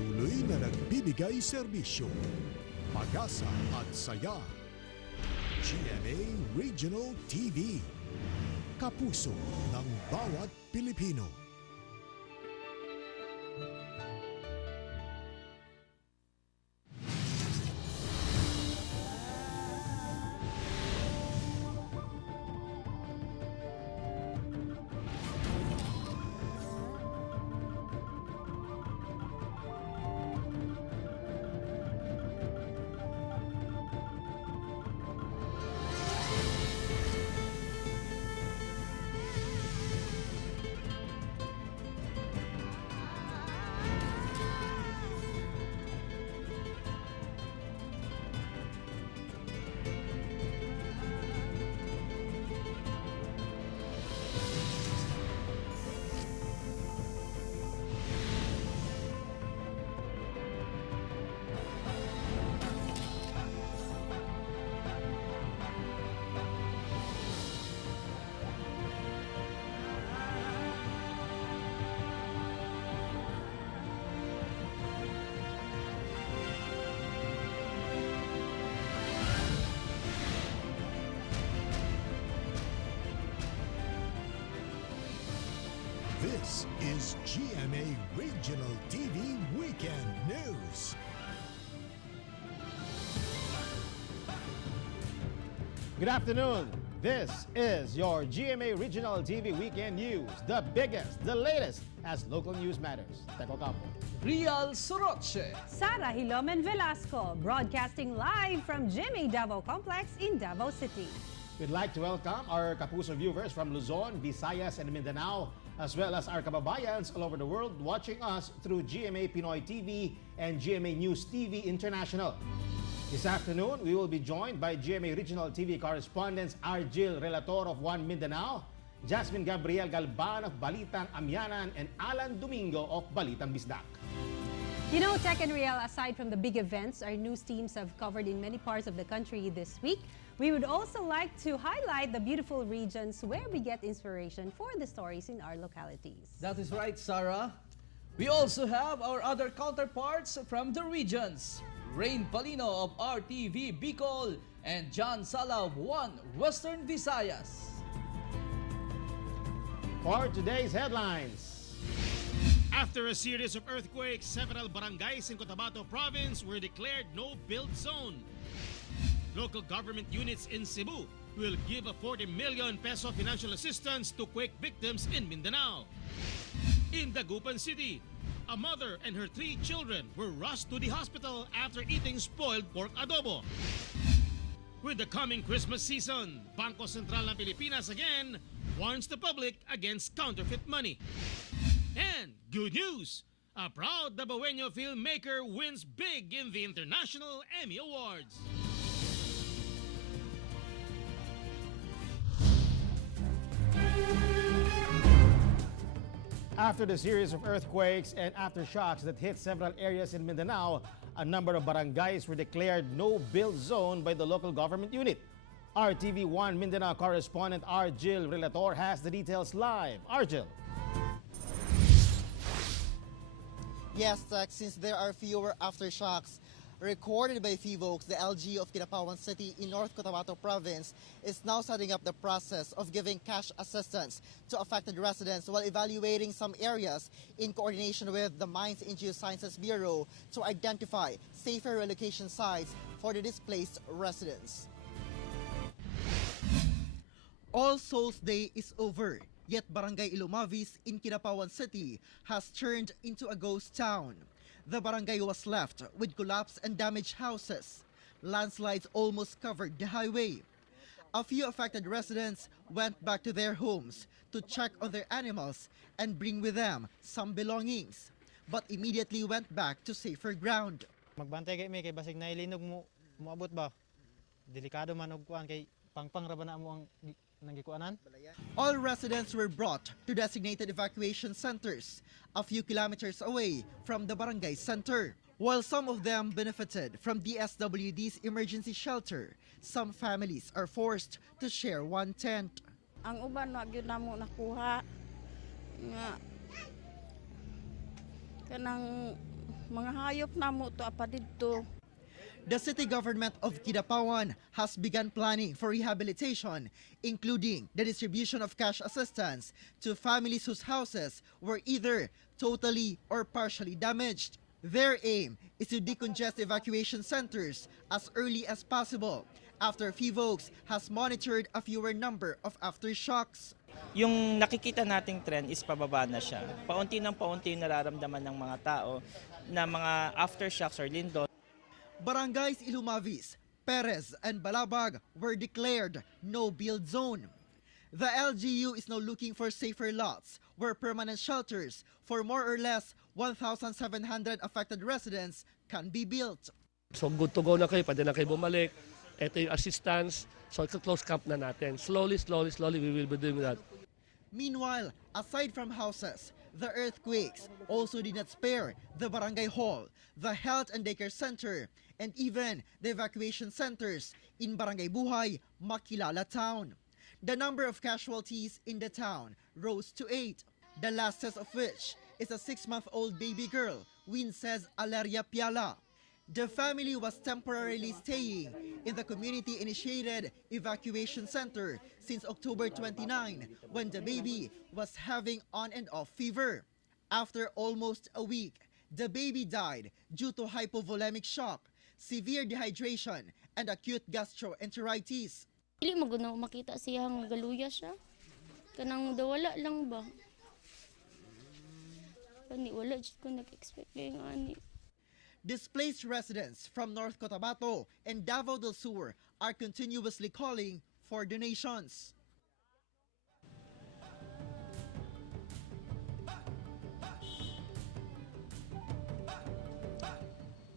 patuloy na nagbibigay serbisyo, pag-asa at saya. GMA Regional TV, kapuso ng bawat Pilipino. This is GMA Regional TV Weekend News. Good afternoon. This is your GMA Regional TV Weekend News, the biggest, the latest as local news matters. Teko Campo. Real Soroche. Sara Hilomen Velasco, broadcasting live from GMA Davao Complex in Davao City. We'd like to welcome our Kapuso viewers from Luzon, Visayas, and Mindanao, as well as our kababayans all over the world watching us through GMA Pinoy TV and GMA News TV International. This afternoon, we will be joined by GMA Regional TV correspondents Argil Relator of One Mindanao, Jasmine Gabriel Galban of Balitang Amyanan, and Alan Domingo of Balitang Bisdak. You know, Tech and Real, aside from the big events our news teams have covered in many parts of the country this week, we would also like to highlight the beautiful regions where we get inspiration for the stories in our localities. That is right, Sarah. We also have our other counterparts from the regions. Rain Palino of RTV Bicol and John Sala of One Western Visayas. For today's headlines. After a series of earthquakes, several barangays in Cotabato Province were declared no-build zone. Local government units in Cebu will give a 40 million peso financial assistance to quake victims in Mindanao. In Dagupan City, a mother and her 3 children were rushed to the hospital after eating spoiled pork adobo. With the coming Christmas season, Bangko Sentral ng Pilipinas again warns the public against counterfeit money. And good news! A proud Dabaweño filmmaker wins big in the International Emmy Awards. After the series of earthquakes and aftershocks that hit several areas in Mindanao, a number of barangays were declared no-build zone by the local government unit. RTV1 Mindanao correspondent Argil Relator has the details live. Argil. Yes, since there are fewer aftershocks recorded by FIVOX, the LG of Kinapawan City in North Cotabato Province is now setting up the process of giving cash assistance to affected residents while evaluating some areas in coordination with the Mines and Geosciences Bureau to identify safer relocation sites for the displaced residents. All Souls Day is over, yet Barangay Ilumavis in Kinapawan City has turned into a ghost town. The barangay was left with collapsed and damaged houses. Landslides almost covered the highway. A few affected residents went back to their homes to check on their animals and bring with them some belongings, but immediately went back to safer ground. Magbantay kay may kay basig na ilinog mo moabot ba? Delikado man og kuan kay pangpang ra ba na mo ang nangikuanan? All residents were brought to designated evacuation centers a few kilometers away from the barangay center. While some of them benefited from DSWD's emergency shelter, some families are forced to share one tent. Ang uban wa gyud namo nakuha nga kanang Mga hayop na mo to apa dito. The city government of Kidapawan has begun planning for rehabilitation, including the distribution of cash assistance to families whose houses were either totally or partially damaged. Their aim is to decongest evacuation centers as early as possible after FIVOX has monitored a fewer number of aftershocks. Yung nakikita nating trend is pababa na siya. Paunti ng paunti nararamdaman ng mga tao na mga aftershocks or lindol. Barangays Ilumavis, Perez, and Balabag were declared no-build zone. The LGU is now looking for safer lots where permanent shelters for more or less 1,700 affected residents can be built. So good to go na kayo, pwede na kayo bumalik. Ito yung assistance, so close camp na natin. Slowly, we will be doing that. Meanwhile, aside from houses, the earthquakes also did not spare the barangay hall, the health and daycare center, and even the evacuation centers in Barangay Buhay, Makilala town. The number of casualties in the town rose to 8, the lastest of which is a 6-month-old baby girl, Winces Alaria Piala. The family was temporarily staying in the community-initiated evacuation center since October 29, when the baby was having on and off fever. After almost a week, the baby died due to hypovolemic shock, severe dehydration, and acute gastroenteritis. Dili maguna makita siyang galuya siya. Kanang dawala lang ba? Pani wala jud ko nag-expect kay ani. Displaced residents from North Cotabato and Davao del Sur are continuously calling for donations.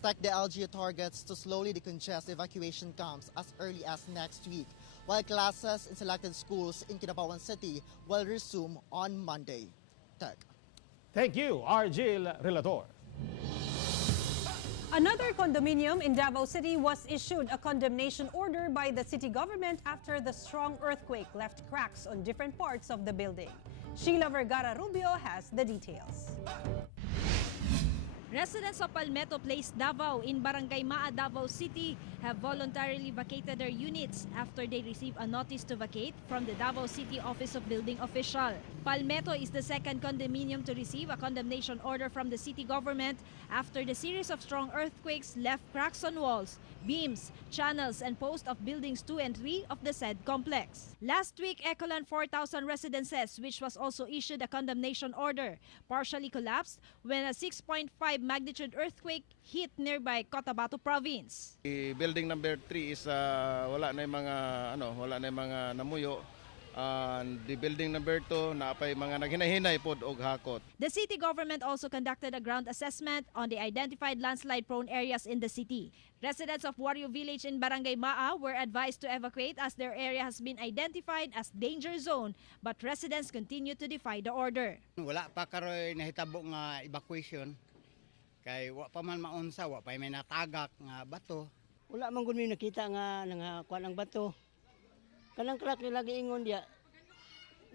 The LGU targets to slowly decongest evacuation camps as early as next week, while classes in selected schools in Kidapawan City will resume on Monday. Thank you, Argil Relator. Another condominium in Davao City was issued a condemnation order by the city government after the strong earthquake left cracks on different parts of the building. Sheila Vergara Rubio has the details. Residents of Palmetto Place, Davao in Barangay Maa, Davao City have voluntarily vacated their units after they received a notice to vacate from the Davao City Office of Building Official. Palmetto is the second condominium to receive a condemnation order from the city government after the series of strong earthquakes left cracks on walls, beams, channels, and posts of buildings 2 and 3 of the said complex. Last week, Ecoland 4,000 residences, which was also issued a condemnation order, partially collapsed when a 6.5 magnitude earthquake hit nearby Cotabato province. Building number 3 is wala na yung mga namuyo. The building number 2 naapay mga naghinahinay pod og hakot. The city government also conducted a ground assessment on the identified landslide-prone areas in the city. Residents of Wario Village in Barangay Maa were advised to evacuate as their area has been identified as danger zone, but residents continue to defy the order. Wala pa karoy nahitabo nga evacuation kay wa pa man maunsa, wa pa may natagak nga bato. Wala man gud mi nakita nga kuan ang bato. Kanang crack nila giingon dia.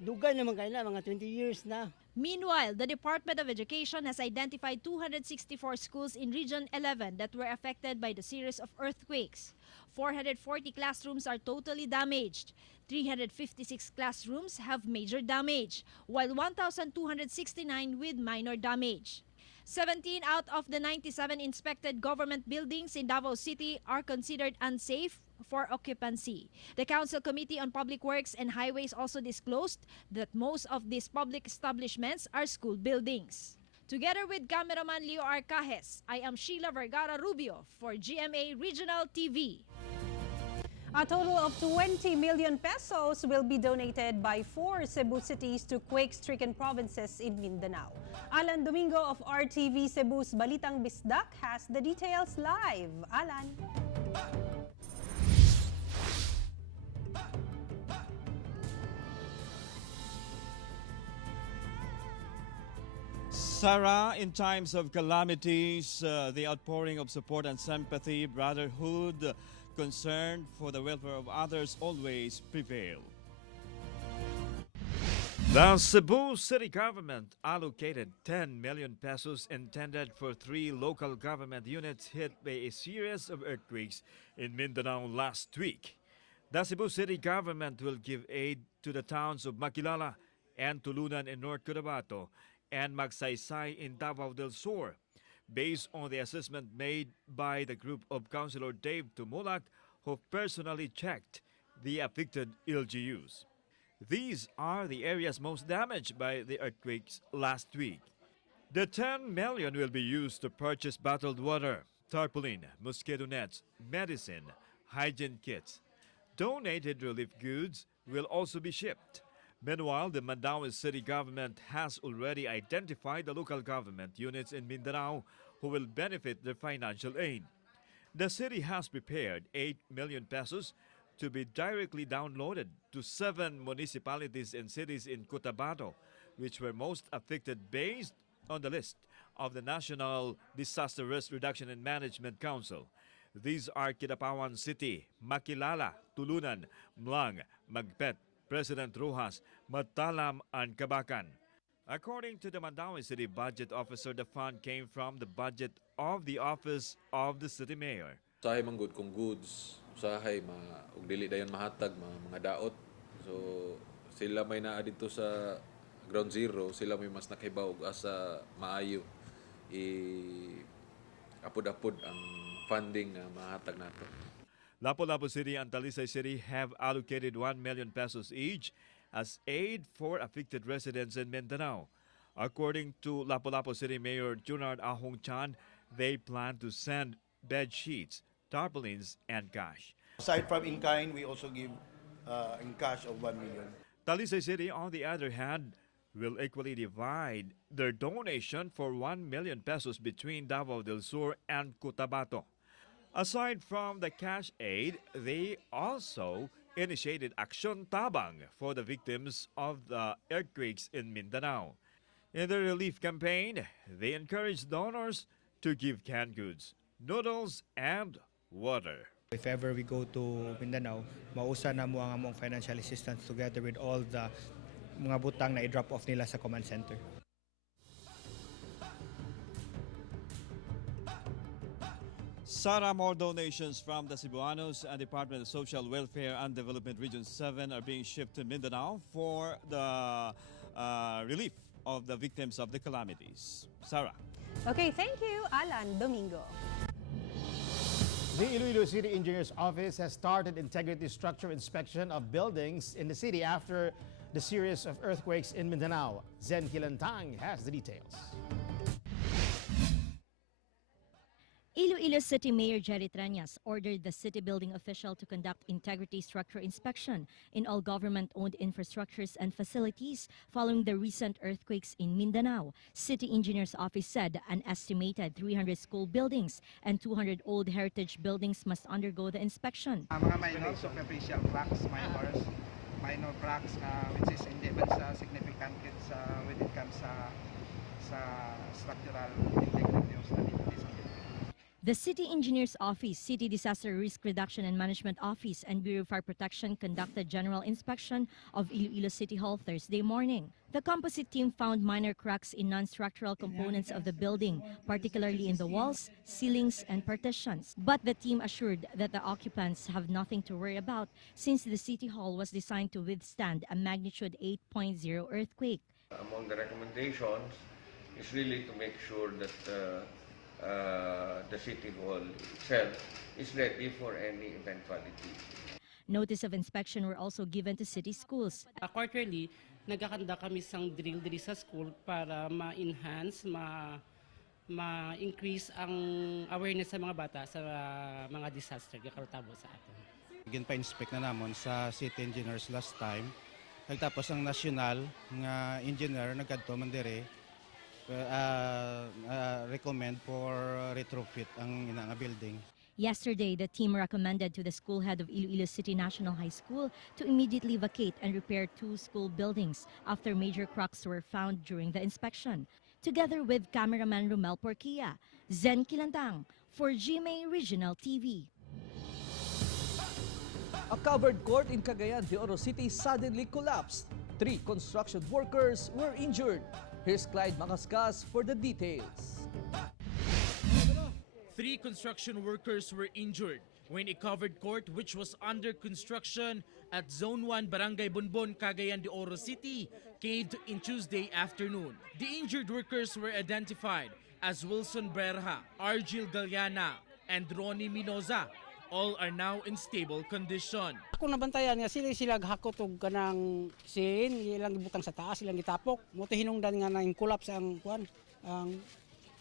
Dugay naman kay na mga 20 years na. Meanwhile, the Department of Education has identified 264 schools in Region 11 that were affected by the series of earthquakes. 440 classrooms are totally damaged. 356 classrooms have major damage, while 1,269 with minor damage. 17 out of the 97 inspected government buildings in Davao City are considered unsafe for occupancy. The Council Committee on Public Works and Highways also disclosed that most of these public establishments are school buildings. Together with cameraman Leo Arcajes, I am Sheila Vergara Rubio for GMA Regional TV. A total of 20 million pesos will be donated by 4 Cebu cities to quake-stricken provinces in Mindanao. Alan Domingo of RTV Cebu's Balitang Bisdak has the details live. Alan. Sarah, in times of calamities, the outpouring of support and sympathy, brotherhood, concern for the welfare of others always prevail. The Cebu City Government allocated 10 million pesos intended for 3 local government units hit by a series of earthquakes in Mindanao last week. The Cebu City Government will give aid to the towns of Makilala and Tulunan in North Cotabato and Magsaysay in Davao del Sur, based on the assessment made by the group of Councilor Dave Tumulak, who personally checked the affected LGUs. These are the areas most damaged by the earthquakes last week. The 10 million will be used to purchase bottled water, tarpaulin, mosquito nets, medicine, hygiene kits. Donated relief goods will also be shipped. Meanwhile, the Mindanao city government has already identified the local government units in Mindanao who will benefit their financial aid. The city has prepared 8 million pesos to be directly downloaded to 7 municipalities and cities in Cotabato, which were most affected based on the list of the National Disaster Risk Reduction and Management Council. These are Kidapawan City, Makilala, Tulunan, Mlang, Magpet, President Rojas, Matalam, and Cabacan. According to the Mindanao City Budget Officer, the fund came from the budget of the Office of the City Mayor. Usahay man good kung goods, usahay ug dili dayon mahatag mga daot. So sila may naa dito sa ground zero, sila may mas nakahibaw asa maayo apod-apod ang funding nga mahatag nato. Lapu-Lapu City and Talisay City have allocated 1 million pesos each as aid for affected residents in Mindanao. According to Lapu-Lapu City Mayor Junard Ahong Chan, they plan to send bed sheets, tarpaulins, and cash. Aside from in-kind, we also give in cash of 1 million. Talisay City, on the other hand, will equally divide their donation for 1 million pesos between Davao del Sur and Cotabato. Aside from the cash aid, they also initiated Aksyon Tabang for the victims of the earthquakes in Mindanao. In the relief campaign, they encouraged donors to give canned goods, noodles, and water. If ever we go to Mindanao, mausa na mo ang among financial assistance together with all the mga butang na i-drop off nila sa command center. Sara, more donations from the Cebuanos and Department of Social Welfare and Development Region 7 are being shipped to Mindanao for the relief of the victims of the calamities. Sara. Okay, thank you, Alan Domingo. The Iloilo City Engineer's Office has started integrity structure inspection of buildings in the city after the series of earthquakes in Mindanao. Zen Kilantang has the details. Iloilo City Mayor Jerry Trañas ordered the city building official to conduct integrity structure inspection in all government-owned infrastructures and facilities following the recent earthquakes in Mindanao. City Engineer's Office said an estimated 300 school buildings and 200 old heritage buildings must undergo the inspection. Mga minor superficial cracks, minor cracks which is hindi man sa significant when it comes sa structural integrity of study. The City Engineer's Office, City Disaster Risk Reduction and Management Office, and Bureau of Fire Protection conducted general inspection of Iloilo City Hall Thursday morning. The composite team found minor cracks in non-structural components of the building, particularly in the walls, ceilings, and partitions. But the team assured that the occupants have nothing to worry about since the City Hall was designed to withstand a magnitude 8.0 earthquake. Among the recommendations is really to make sure that the City Hall itself is ready for any eventuality. Notice of inspection were also given to city schools. Quarterly, nagkakanda kami sang drill diri sa school para ma-enhance, ma-increase ang awareness sa mga bata sa mga disaster kakaltabo sa aton. Ginpa-inspect na namon sa city engineers last time. Nagtapos ang national nga engineer nagkadto man dire recommend for retrofit ang ina nga building. Yesterday, the team recommended to the school head of Iloilo City National High School to immediately vacate and repair 2 school buildings after major cracks were found during the inspection. Together with cameraman Romel Porquia, Zen Kilantang for GMA Regional TV. A covered court in Cagayan de Oro City suddenly collapsed. 3 construction workers were injured. Here's Clyde Makaskas for the details. 3 construction workers were injured when a covered court which was under construction at Zone 1 Barangay Bonbon, Cagayan de Oro City caved in Tuesday afternoon. The injured workers were identified as Wilson Berha, Argil Galiana, and Ronnie Minoza. All are now in stable condition. Ako nabantayan nga sila hakot og kanang sin, ilang gibutang sa taas, ilang gitapok. Moto hinungdan nga nang collapse ang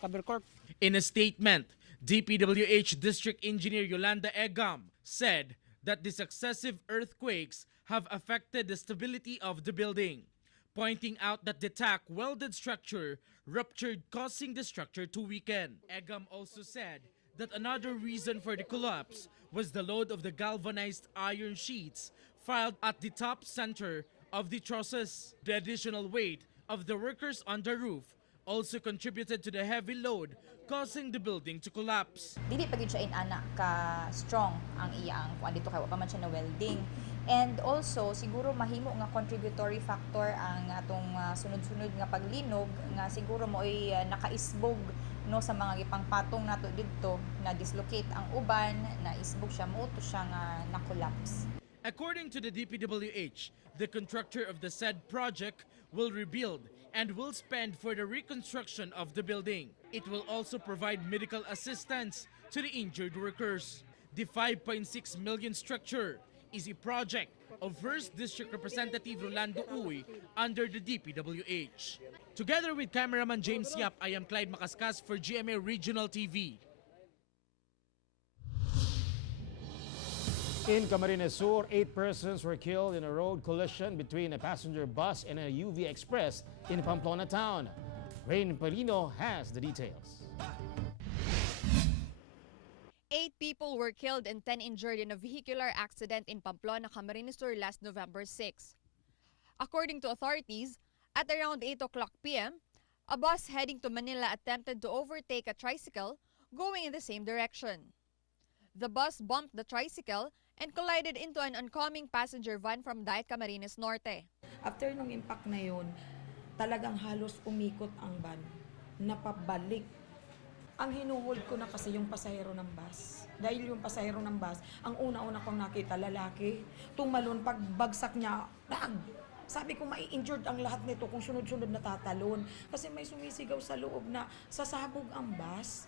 cover court. In a statement, DPWH District Engineer Yolanda Egam said that the successive earthquakes have affected the stability of the building, pointing out that the tack welded structure ruptured, causing the structure to weaken. Egam also said that another reason for the collapse was the load of the galvanized iron sheets filed at the top center of the trusses. The additional weight of the workers on the roof also contributed to the heavy load, causing the building to collapse. Dili pa gyud siya inana ka strong ang iyang kuan dito kay wa pa man siya na welding. And also siguro mahimo nga contributory factor ang atong sunod-sunod nga paglinog nga siguro mo'y nakaisbog no sa mga gipangpatong nato didto na dislocate ang uban, na isbog siya, muuto siya nga na-collapse. According to the DPWH, the contractor of the said project will rebuild and will spend for the reconstruction of the building. It will also provide medical assistance to the injured workers. The 5.6 million structure is a project of 1st District Representative Rolando Uy under the DPWH. Together with cameraman James Yap, I am Clyde Makaskas for GMA Regional TV. In Camarines Sur, 8 persons were killed in a road collision between a passenger bus and a UV Express in Pamplona town. Rain Palino has the details. 8 people were killed and 10 injured in a vehicular accident in Pamplona, Camarines Sur last November 6. According to authorities, at around 8 o'clock p.m., a bus heading to Manila attempted to overtake a tricycle going in the same direction. The bus bumped the tricycle and collided into an oncoming passenger van from Diet Camarines Norte. After nung impact na yun, talagang halos umikot ang van, napabalik. Ang hinuhold ko na kasi yung pasahero ng bus. Dahil yung pasahero ng bus, ang una-una kong nakita, lalaki, tumalon, pagbagsak niya, sabi ko mai-injured ang lahat nito kung sunod-sunod na tatalon. Kasi may sumisigaw sa loob na sasabog ang bus.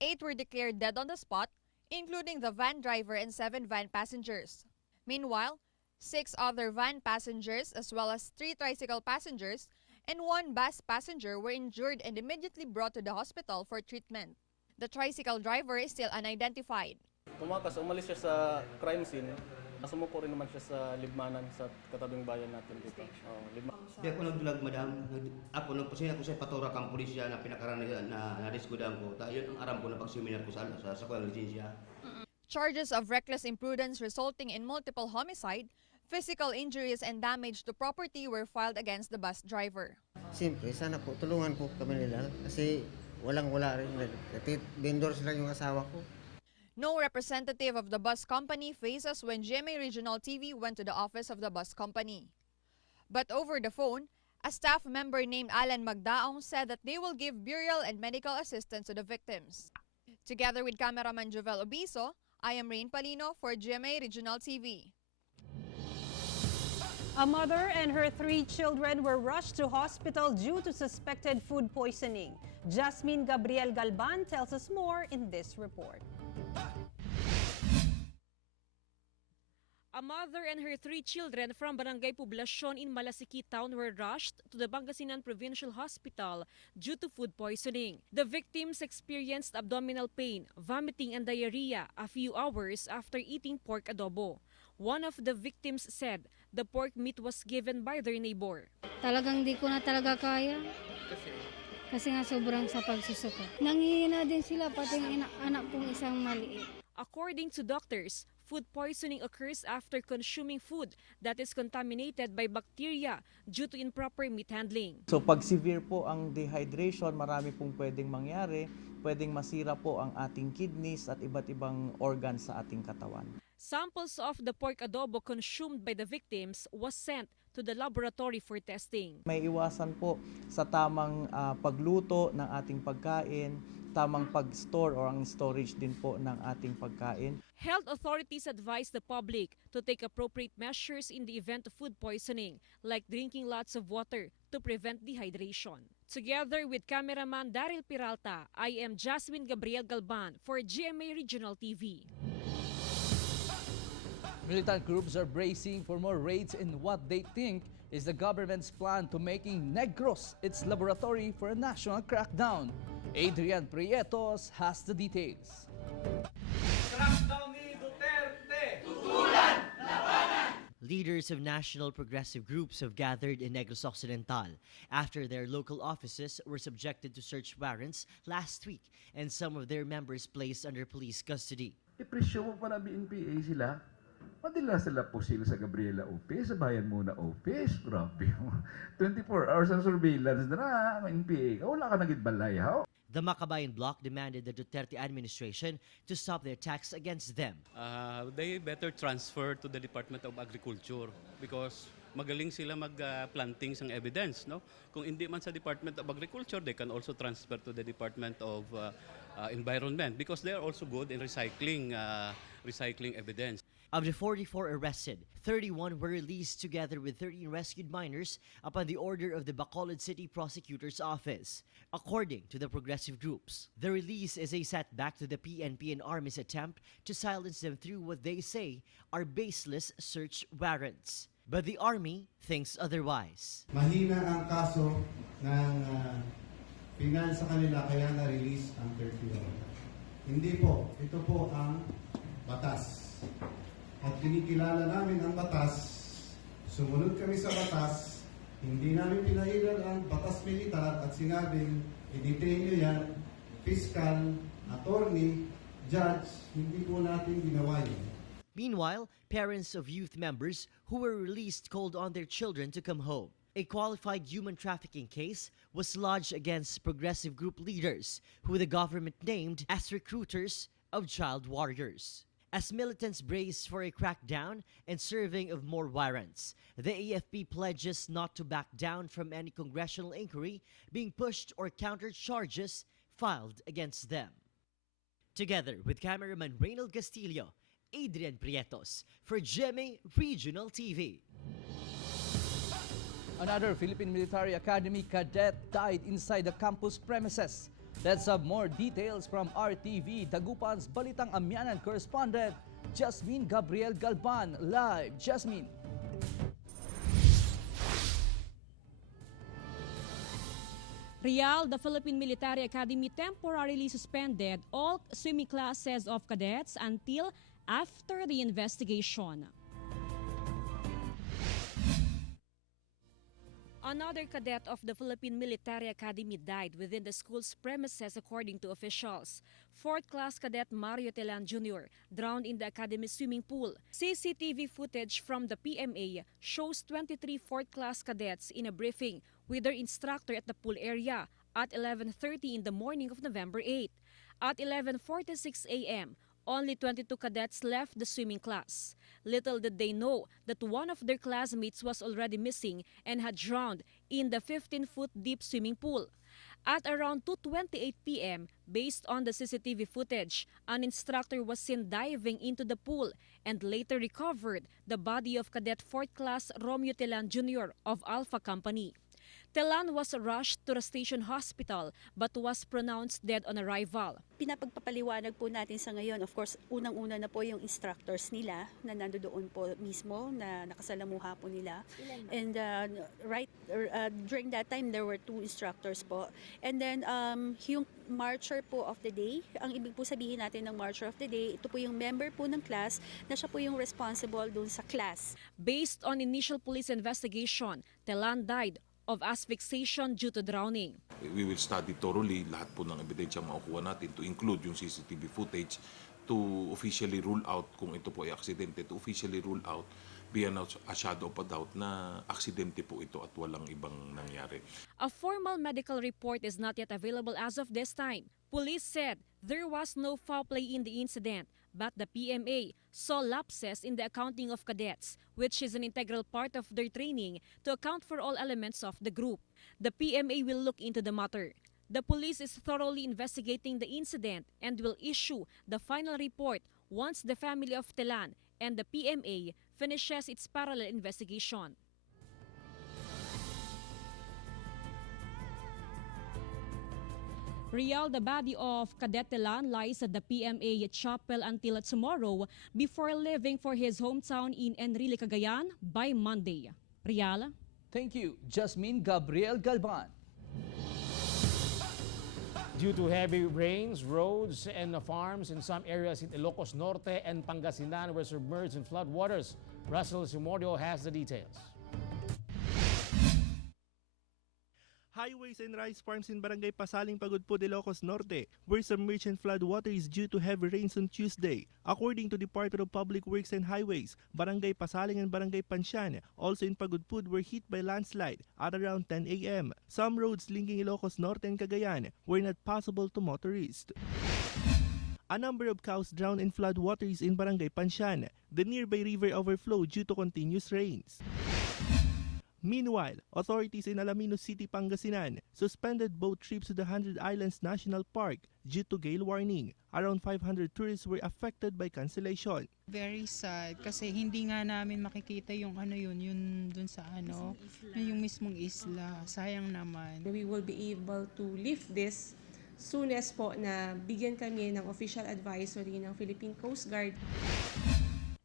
8 were declared dead on the spot, including the van driver and 7 van passengers. Meanwhile, 6 other van passengers as well as 3 tricycle passengers and 1 bus passenger were injured and immediately brought to the hospital for treatment. The tricycle driver is still unidentified. Tumakas, umalis siya sa crime scene. Nasumuko rin naman siya sa libmanan sa katabing bayan natin dito. Di ako nagdulag, madam. Ako nagpasaya ko sa patura kang pulisya na pinakaran na nariskudan ko. Yun ang aram ko na pag-seminar ko sa kulang lisensya. Charges of reckless imprudence resulting in multiple homicide, physical injuries and damage to property were filed against the bus driver. Siyempre, sana po tulungan po kami nila kasi walang-wala rin. Vendor sila yung asawa ko. No representative of the bus company faces when GMA Regional TV went to the office of the bus company. But over the phone, a staff member named Alan Magdaong said that they will give burial and medical assistance to the victims. Together with cameraman Jovel Obiso, I am Rain Palino for GMA Regional TV. A mother and her 3 children were rushed to hospital due to suspected food poisoning. Jasmine Gabriel Galban tells us more in this report. A mother and her 3 children from Barangay Poblacion in Malasiki Town were rushed to the Pangasinan Provincial Hospital due to food poisoning. The victims experienced abdominal pain, vomiting and diarrhea a few hours after eating pork adobo. One of the victims said the pork meat was given by their neighbor. Talagang di ko na talaga kaya. Kasi nga sobrang sa pagsusuko. Nangihina din sila pati ang anak kong isang maliit. According to doctors, food poisoning occurs after consuming food that is contaminated by bacteria due to improper meat handling. So pag severe po ang dehydration, marami pong pwedeng mangyari. Pwedeng masira po ang ating kidneys at iba't ibang organs sa ating katawan. Samples of the pork adobo consumed by the victims was sent to the laboratory for testing. May iwasan po sa tamang pagluto ng ating pagkain, tamang pag-store or ang storage din po ng ating pagkain. Health authorities advise the public to take appropriate measures in the event of food poisoning, like drinking lots of water to prevent dehydration. Together with cameraman Daryl Peralta, I am Jasmine Gabriel Galban for GMA Regional TV. Militant groups are bracing for more raids in what they think is the government's plan to making Negros its laboratory for a national crackdown. Adrian Prietos has the details. Leaders of national progressive groups have gathered in Negros Occidental after their local offices were subjected to search warrants last week and some of their members placed under police custody. Ipresyo mo pa na BNPA sila? Madila sila pusil sa Gabriela Office, sa Bayan Muna Office. Grabe. 24 hours ang surveillance na BNPA. Wala ka naging balay, ha? The Makabayan bloc demanded the Duterte administration to stop the attacks against them. They better transfer to the Department of Agriculture because magaling sila mag-planting ng evidence. No? Kung hindi man sa Department of Agriculture, they can also transfer to the Department of Environment because they are also good in recycling evidence. Of the 44 arrested, 31 were released together with 13 rescued minors upon the order of the Bacolod City Prosecutor's Office. According to the progressive groups, the release is a setback to the PNP and Army's attempt to silence them through what they say are baseless search warrants. But the Army thinks otherwise. Mahina ang kaso ng pinal sa kanila kaya na-release ang 31. Hindi po, ito po ang batas. At kinikilala namin ang batas, sumunod kami sa batas, hindi namin pinairal ang batas militar at sinabing, i-detain nyo yan, fiscal, attorney, judge, hindi po natin ginawa yun. Meanwhile, parents of youth members who were released called on their children to come home. A qualified human trafficking case was lodged against progressive group leaders who the government named as recruiters of child warriors. As militants brace for a crackdown and serving of more warrants, the AFP pledges not to back down from any congressional inquiry being pushed or counter charges filed against them. Together with cameraman Reynald Castillo, Adrian Prietos for GMA Regional TV. Another Philippine Military Academy cadet died inside the campus premises. Let's have more details from RTV Dagupan's Balitang Amyanan correspondent, Jasmine Gabriel Galban. Live, Jasmine. Real, the Philippine Military Academy temporarily suspended all swimming classes of cadets until after the investigation. Another cadet of the Philippine Military Academy died within the school's premises according to officials. 4th class cadet Mario Telan Jr. drowned in the academy's swimming pool. CCTV footage from the PMA shows 23 4th class cadets in a briefing with their instructor at the pool area at 11:30 in the morning of November 8. At 11:46 a.m., only 22 cadets left the swimming class. Little did they know that one of their classmates was already missing and had drowned in the 15-foot deep swimming pool. At around 2:28 p.m., based on the CCTV footage, an instructor was seen diving into the pool and later recovered the body of Cadet 4th Class Romeo Telan Jr. of Alpha Company. Telan was rushed to the station hospital but was pronounced dead on arrival. Pinapagpapaliwanag po natin sa ngayon, of course, unang-una na po yung instructors nila na nandoon po mismo na nakasalamuha po nila. And during that time, there were 2 instructors po. And then yung marcher po of the day, ang ibig po sabihin natin ng marcher of the day, ito po yung member po ng class na siya po yung responsible dun sa class. Based on initial police investigation, Telan died of asphyxiation due to drowning. We will study thoroughly lahat po ng ebidensyang makukuha natin to include yung CCTV footage to officially rule out kung ito po ay aksidente, to officially rule out beyond a shadow of a doubt na aksidente po ito at walang ibang nangyari. A formal medical report is not yet available as of this time. Police said there was no foul play in the incident, But the PMA saw lapses in the accounting of cadets, which is an integral part of their training to account for all elements of the group. The PMA will look into the matter. The police is thoroughly investigating the incident and will issue the final report once the family of Telan and the PMA finishes its parallel investigation. Real, the body of Cadet Telan lies at the PMA chapel until tomorrow before leaving for his hometown in Enrile, Cagayan by Monday. Real? Thank you, Jasmine Gabriel Galban. Due to heavy rains, roads and farms in some areas in Ilocos Norte and Pangasinan were submerged in floodwaters. Russell Simorio has the details. Highways and rice farms in Barangay Pasaling, Pagudpud, Ilocos Norte were submerged in floodwaters due to heavy rains on Tuesday. According to Department of Public Works and Highways, Barangay Pasaling and Barangay Pansyan, also in Pagudpud, were hit by landslide at around 10 a.m. Some roads linking Ilocos Norte and Cagayan were not passable to motorists. A number of cows drowned in floodwaters in Barangay Pansyan. The nearby river overflowed due to continuous rains. Meanwhile, authorities in Alaminos City, Pangasinan suspended boat trips to the 100 Islands National Park due to gale warning. Around 500 tourists were affected by cancellation. Very sad kasi hindi nga namin makikita yung yun dun sa yung mismong isla. Sayang naman. We will be able to lift this soon as po na bigyan kami ng official advisory ng Philippine Coast Guard.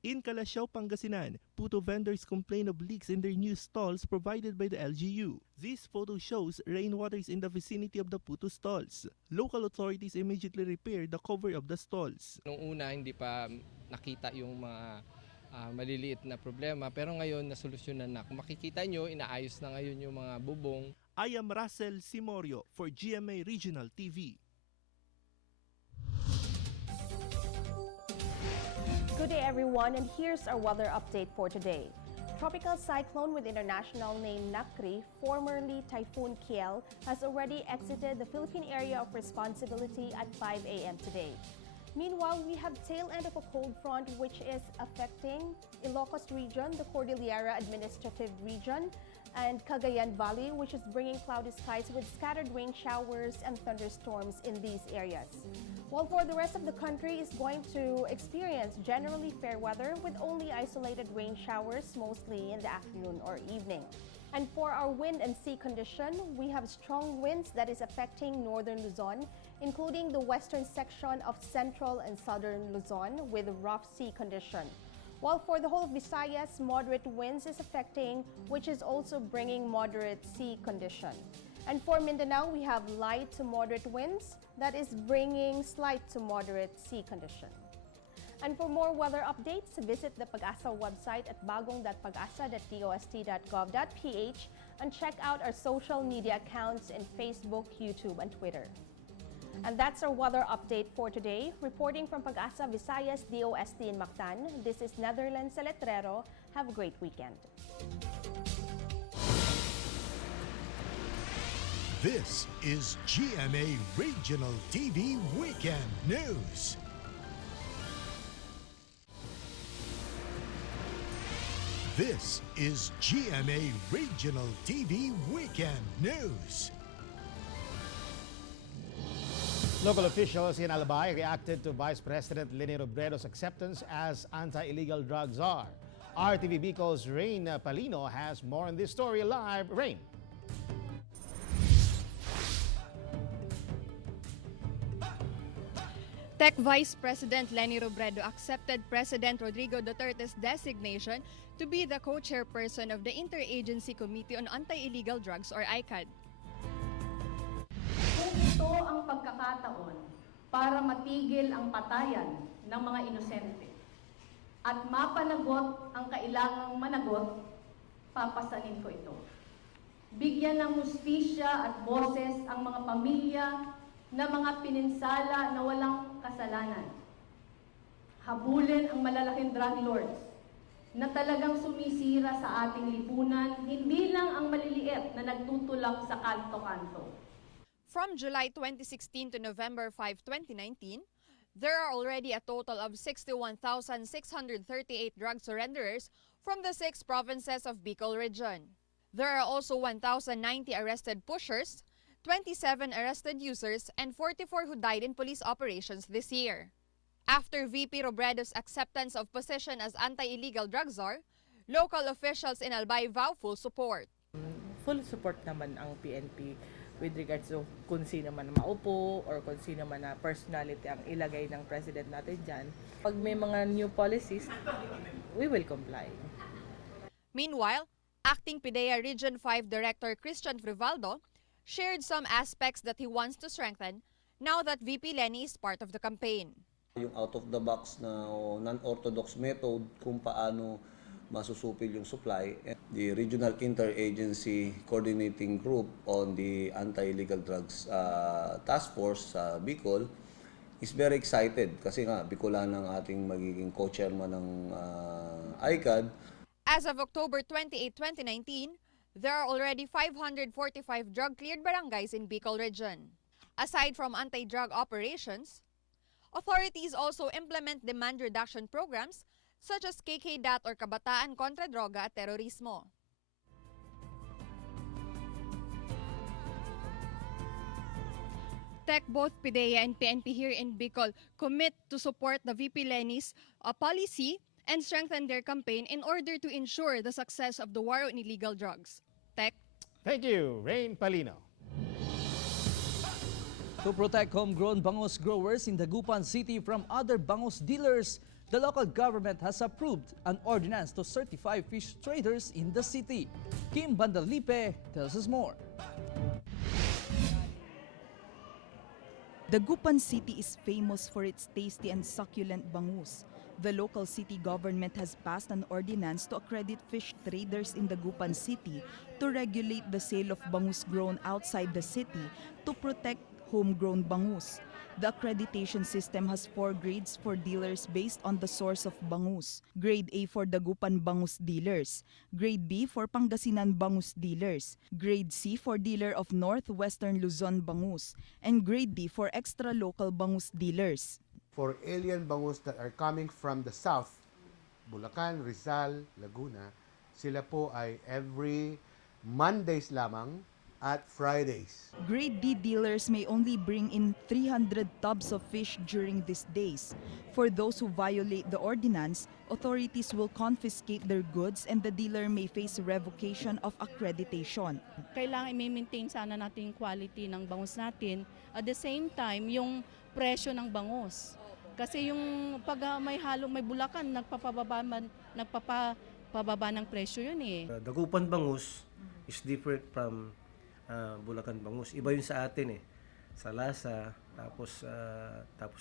In Calasiao, Pangasinan, puto vendors complain of leaks in their new stalls provided by the LGU. This photo shows rainwaters in the vicinity of the puto stalls. Local authorities immediately repaired the cover of the stalls. Nung una, hindi pa nakita yung mga maliliit na problema, pero ngayon nasolusyonan na. Kung makikita nyo, inaayos na ngayon yung mga bubong. I am Russell Simorio for GMA Regional TV. Good day everyone, and here's our weather update for today. Tropical cyclone with international name Nakri, formerly Typhoon Kiel, has already exited the Philippine area of responsibility at 5 a.m. today. Meanwhile, we have tail end of a cold front which is affecting Ilocos region, the Cordillera Administrative Region, and Cagayan Valley, which is bringing cloudy skies with scattered rain showers and thunderstorms in these areas. While for the rest of the country is going to experience generally fair weather with only isolated rain showers mostly in the afternoon or evening. And for our wind and sea condition, we have strong winds that is affecting northern Luzon, including the western section of central and southern Luzon with rough sea condition. While for the whole of Visayas, moderate winds is affecting, which is also bringing moderate sea condition. And for Mindanao, we have light to moderate winds that is bringing slight to moderate sea condition. And for more weather updates, visit the Pag-asa website at bagong.pagasa.dost.gov.ph and check out our social media accounts in Facebook, YouTube, and Twitter. And that's our weather update for today. Reporting from Pag-asa Visayas DOST in Mactan, this is Netherlands Letrero. Have a great weekend. This is GMA Regional TV Weekend News. This is GMA Regional TV Weekend News. Local officials in Albay reacted to Vice President Leni Robredo's acceptance as anti-illegal drug czar. RTV Bicol's Rain Palino has more on this story live. Rain. Tech Vice President Leni Robredo accepted President Rodrigo Duterte's designation to be the co-chairperson of the Interagency Committee on Anti-Illegal Drugs or ICAD. Kung ito ang pagkakataon para matigil ang patayan ng mga inosente at mapanagot ang kailangang managot, papasanin ko ito. Bigyan ng hustisya at boses ang mga pamilya na mga pininsala na walang kasalanan. Habulin ang malalaking drug lords na talagang sumisira sa ating lipunan, hindi lang ang maliliit na nagtutulak sa kanto-kanto. From July 2016 to November 5, 2019, There are already a total of 61,638 drug surrenderers from the 6 provinces of Bicol region. There are also 1,090 arrested pushers, 27 arrested users, and 44 who died in police operations this year. After VP Robredo's acceptance of position as anti-illegal drug czar, local officials in Albay vow full support. Full support naman ang PNP with regards to kung sino man maupo or kung sino man na personality ang ilagay ng president natin dyan. Pag may mga new policies, we will comply. Meanwhile, Acting PIDEA Region 5 Director Christian Frivaldo shared some aspects that he wants to strengthen now that VP Lenny is part of the campaign. Yung out-of-the-box na non-orthodox method kung paano masusupil yung supply. The Regional Interagency Coordinating Group on the Anti-Illegal Drugs Task Force sa Bicol is very excited kasi nga Bicolan ang ating magiging co-chairman ng ICAD. As of October 28, 2019, there are already 545 drug-cleared barangays in Bicol region. Aside from anti-drug operations, authorities also implement demand reduction programs such as KKDAT or Kabataan Kontra Droga at Terorismo. Both PIDEA and PNP here in Bicol commit to support the VP Lenny's policy and strengthen their campaign in order to ensure the success of the war on illegal drugs. Thank you, Rain Palino. To protect homegrown bangus growers in Dagupan City from other bangus dealers, the local government has approved an ordinance to certify fish traders in the city. Kim Bandalipe tells us more. Dagupan City is famous for its tasty and succulent bangus. The local city government has passed an ordinance to accredit fish traders in Dagupan City to regulate the sale of bangus grown outside the city to protect homegrown bangus. The accreditation system has 4 grades for dealers based on the source of bangus. Grade A for Dagupan bangus dealers, Grade B for Pangasinan bangus dealers, Grade C for dealer of Northwestern Luzon bangus, and Grade D for extra local bangus dealers. For alien bangus that are coming from the south, Bulacan, Rizal, Laguna, sila po ay every Mondays lamang at Fridays. Grade D dealers may only bring in 300 tubs of fish during these days. For those who violate the ordinance, authorities will confiscate their goods and the dealer may face revocation of accreditation. Kailangan i-maintain sana natin yung quality ng bangus natin. At the same time, yung presyo ng bangus. Kasi yung pag may halong may bulakan, nagpapababa ng presyo yun eh. Dagupan bangus is different from Bulacan bangus. Iba yun sa atin eh. Sa lasa, tapos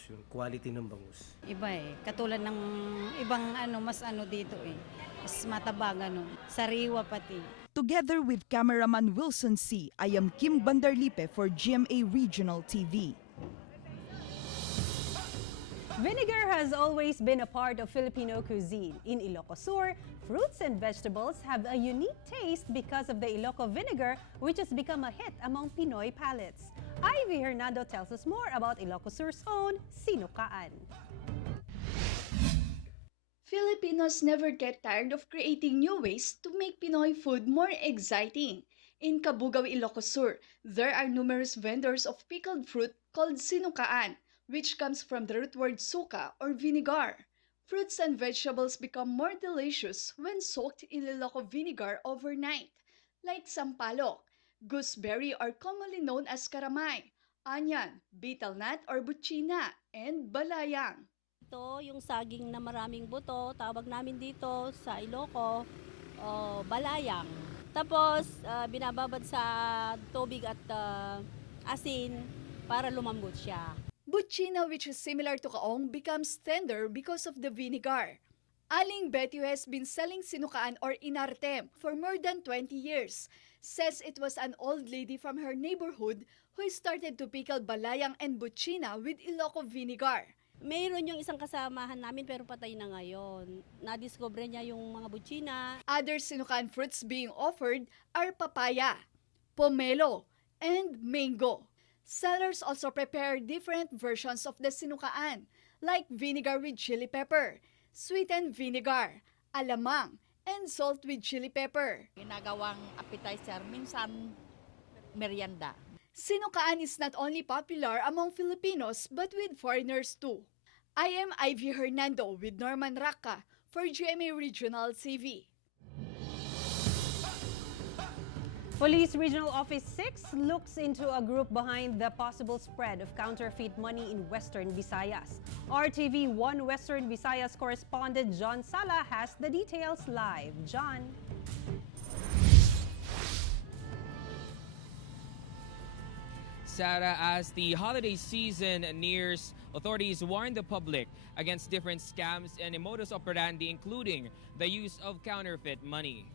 yung quality ng bangus. Iba eh. Katulad ng ibang mas dito eh. Mas matabag sariwa pati. Together with cameraman Wilson C., I am Kim Bandarlipe for GMA Regional TV. Vinegar has always been a part of Filipino cuisine. In Ilocos Sur, fruits and vegetables have a unique taste because of the Iloco vinegar, which has become a hit among Pinoy palates. Ivy Hernando tells us more about Ilocos Sur's own sinukaan. Filipinos never get tired of creating new ways to make Pinoy food more exciting. In Cabugao, Ilocos Sur, there are numerous vendors of pickled fruit called sinukaan, which comes from the root word suka or vinegar. Fruits and vegetables become more delicious when soaked in Iloco vinegar overnight, like sampalok, gooseberry or commonly known as karamay, anyan, betel nut or butchina, and balayang. Ito yung saging na maraming buto, tawag namin dito sa Iloco, balayang. Tapos binababad sa tubig at asin para lumambot siya. Butchina, which is similar to kaong, becomes tender because of the vinegar. Aling Betty, who has been selling sinukaan or inartem for more than 20 years, says it was an old lady from her neighborhood who started to pickle balayang and butchina with Iloco vinegar. Mayroon yung isang kasamahan namin pero patay na ngayon. Nadiscover niya yung mga butchina. Other sinukaan fruits being offered are papaya, pomelo, and mango. Sellers also prepare different versions of the sinukaan, like vinegar with chili pepper, sweetened vinegar, alamang, and salt with chili pepper. Ginagawang appetizer, minsan merienda. Sinukaan is not only popular among Filipinos but with foreigners too. I am Ivy Hernando with Norman Raka for GMA Regional TV. Police Regional Office 6 looks into a group behind the possible spread of counterfeit money in Western Visayas. RTV 1 Western Visayas correspondent John Sala has the details live. John. Sarah, as the holiday season nears, authorities warn the public against different scams and modus operandi, including the use of counterfeit money.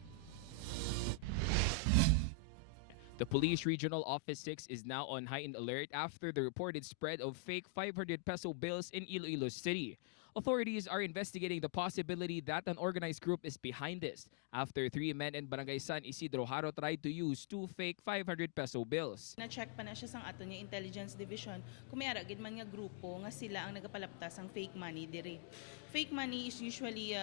The Police Regional Office 6 is now on heightened alert after the reported spread of fake 500 peso bills in Iloilo City. Authorities are investigating the possibility that an organized group is behind this after 3 men in Barangay San Isidro Haro tried to use 2 fake 500 peso bills. Na-check pa na siya sang ato niya Intelligence Division kung mayara gid man nga grupo nga sila ang nagapalaptas ang fake money diri. Fake money is usually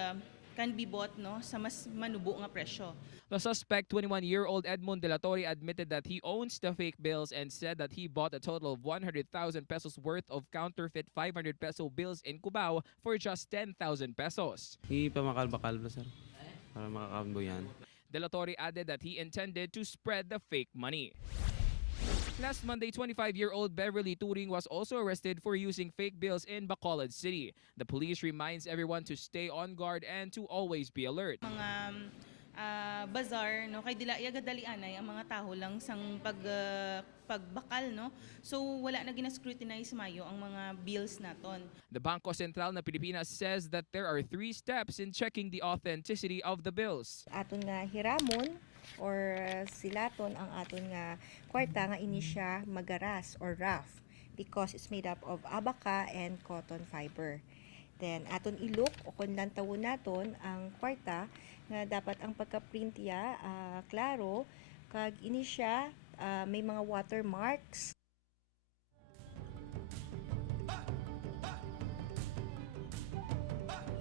can be bought sa mas manubo nga presyo. The suspect, 21-year-old Edmond De La Torre, admitted that he owns the fake bills and said that he bought a total of 100,000 pesos worth of counterfeit 500 peso bills in Cubao for just 10,000 pesos. Ipamakalba-kalba, sir. Para makakambo yan. De La Torre added that he intended to spread the fake money. Last Monday, 25-year-old Beverly Turing was also arrested for using fake bills in Bacolod City. The police reminds everyone to stay on guard and to always be alert. Mga bazaar kay dila gadalian ay ang mga taho lang sang pagbakal so wala na gina-scrutinize mayo ang mga bills naton. The Bangko Sentral na Pilipinas says that there are 3 steps in checking the authenticity of the bills. Aton nga hiramon or silaton ang aton nga kwarta nga ini siya magaras or rough because it's made up of abaca and cotton fiber. Then aton ilok o kung lantawon naton ang kwarta nga dapat ang pagka-print ya klaro kag ini siya may mga watermarks.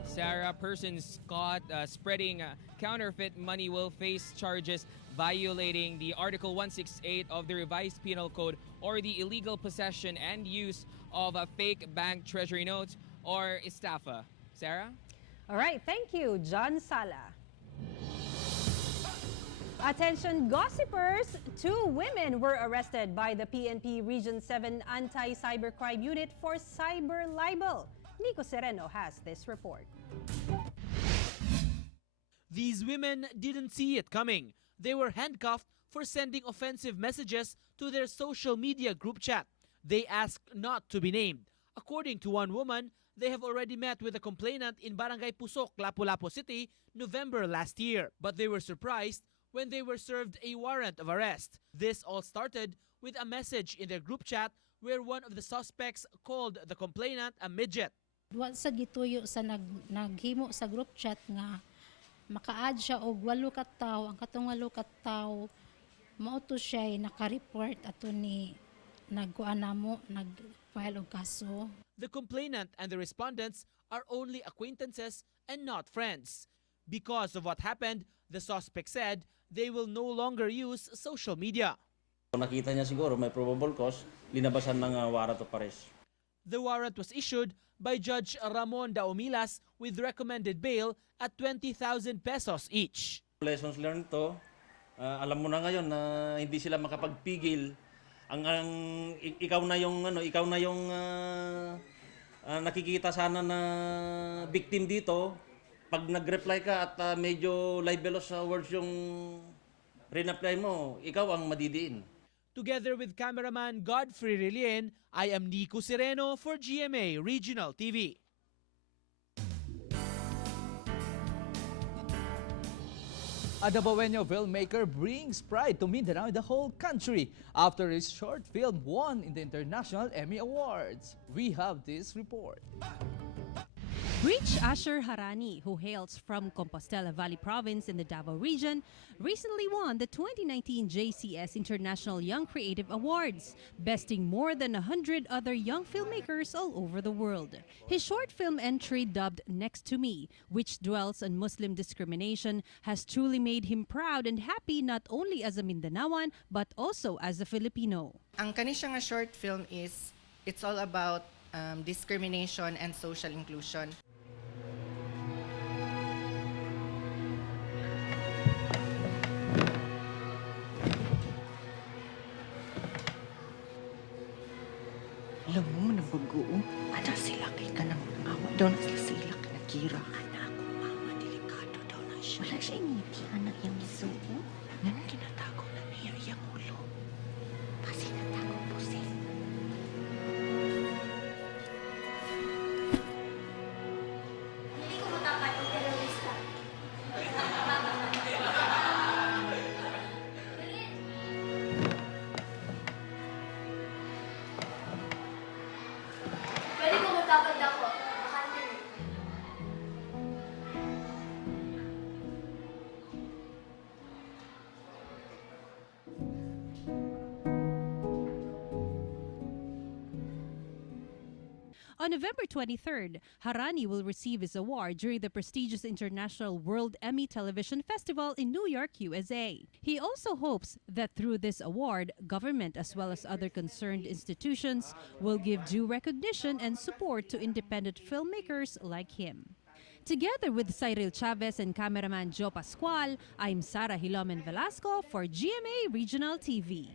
Sarah, persons caught spreading counterfeit money will face charges violating the Article 168 of the Revised Penal Code or the illegal possession and use of fake bank treasury notes or estafa. Sarah? All right, thank you, John Sala. Attention gossipers, 2 women were arrested by the PNP Region 7 Anti-Cybercrime Unit for cyber libel. Nico Sereno has this report. These women didn't see it coming. They were handcuffed for sending offensive messages to their social media group chat. They asked not to be named. According to one woman, they have already met with a complainant in Barangay Pusok, Lapu-Lapu City, November last year. But they were surprised when they were served a warrant of arrest. This all started with a message in their group chat where one of the suspects called the complainant a midget. Wa sa gituyo sa naghimo sa group chat nga maka-add siya og 8 ka tawo, ang katong 8 ka tawo mao to siya naka-report ato ni nag-file og kaso. The complainant and the respondents are only acquaintances and not friends. Because of what happened, the suspect said they will no longer use social media. Nakita niya siguro may probable cause, linabasan ng warrant of arrest. The warrant was issued by Judge Ramon Daumilas with recommended bail at 20,000 pesos each. Lessons learned to, alam mo na ngayon na hindi sila makapagpigil. Ikaw na yung nakikita sana na victim dito. Pag nag-reply ka at medyo libelous words yung re-reply mo, ikaw ang madidiin. Together with cameraman Godfrey Relien, I am Nico Sereno for GMA Regional TV. A Dabaweño filmmaker brings pride to Mindanao and the whole country after his short film won in the International Emmy Awards. We have this report. Preach Asher Harani, who hails from Compostela Valley Province in the Davao region, recently won the 2019 JCS International Young Creative Awards, besting more than 100 other young filmmakers all over the world. His short film entry dubbed Next to Me, which dwells on Muslim discrimination, has truly made him proud and happy not only as a Mindanaoan but also as a Filipino. Ang kanisya nga short film is, it's all about discrimination and social inclusion. Alam mo, nabagoong. Ano sila kay ka ng awa daw na sila kinakira. Anak ko, mama, delikado daw na siya. Wala siya ngiti, anak yung isuo. Yan ang kinatago na niya iyang ulo. Kasi natago po siya. Hindi ko matapat ang terorista. Pwede ko matapad ako. Bakante. On November 23rd, Harani will receive his award during the prestigious International World Emmy Television Festival in New York, USA. He also hopes that through this award, government as well as other concerned institutions will give due recognition and support to independent filmmakers like him. Together with Cyril Chavez and cameraman Joe Pascual, I'm Sara Hilomen Velasco for GMA Regional TV.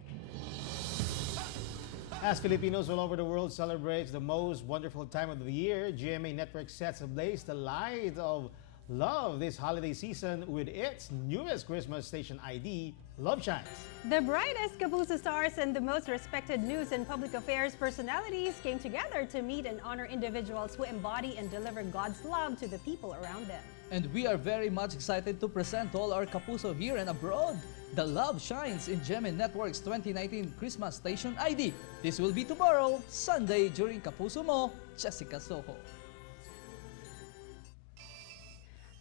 As Filipinos all over the world celebrates the most wonderful time of the year, GMA Network sets ablaze the light of love this holiday season with its newest Christmas station ID, Love Shines. The brightest Kapuso stars and the most respected news and public affairs personalities came together to meet and honor individuals who embody and deliver God's love to the people around them. And we are very much excited to present to all our Kapuso here and abroad the Love Shines in GMA Network's 2019 Christmas Station ID. This will be tomorrow, Sunday, during Kapuso Mo, Jessica Soho.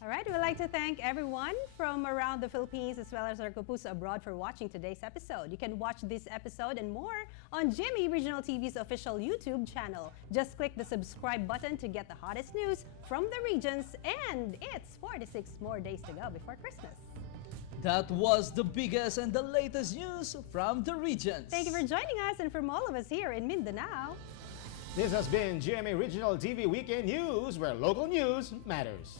All right, we'd like to thank everyone from around the Philippines as well as our Kapuso abroad for watching today's episode. You can watch this episode and more on GMA Regional TV's official YouTube channel. Just click the subscribe button to get the hottest news from the regions, and it's 46 more days to go before Christmas. That was the biggest and the latest news from the regions. Thank you for joining us, and from all of us here in Mindanao. This has been GMA Regional TV Weekend News, where local news matters.